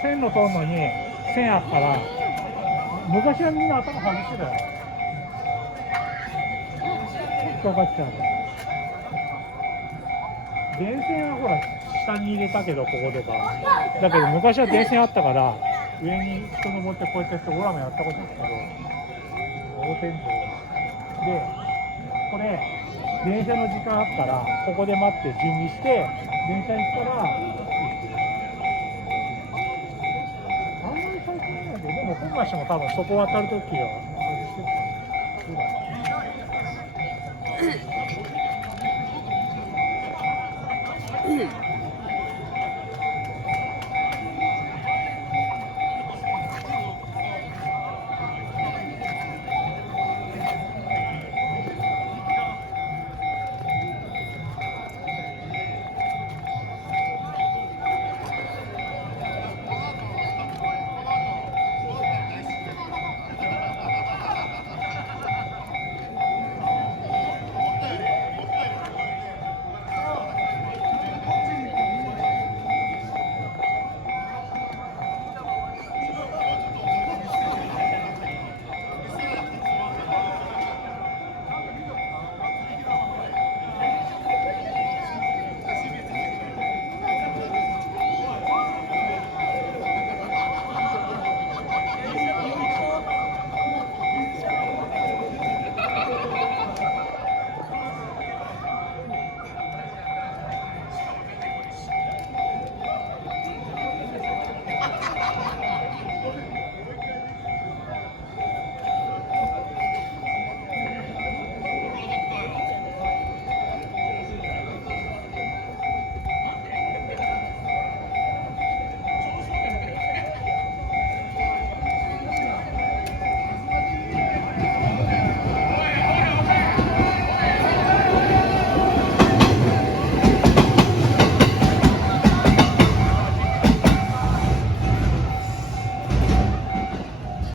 線路通るのに線あったら、昔はみんな頭外してたよ。引っかかっちゃう。電線はほら下に入れたけど、ここでか。だけど昔は電線あったから上に人登ってこうやってオラもやったことですけど、大天井で、これ電車の時間あったらここで待って準備して電車行ったら、あんまり最近ないけど、でも今回しても多分そこ渡るときは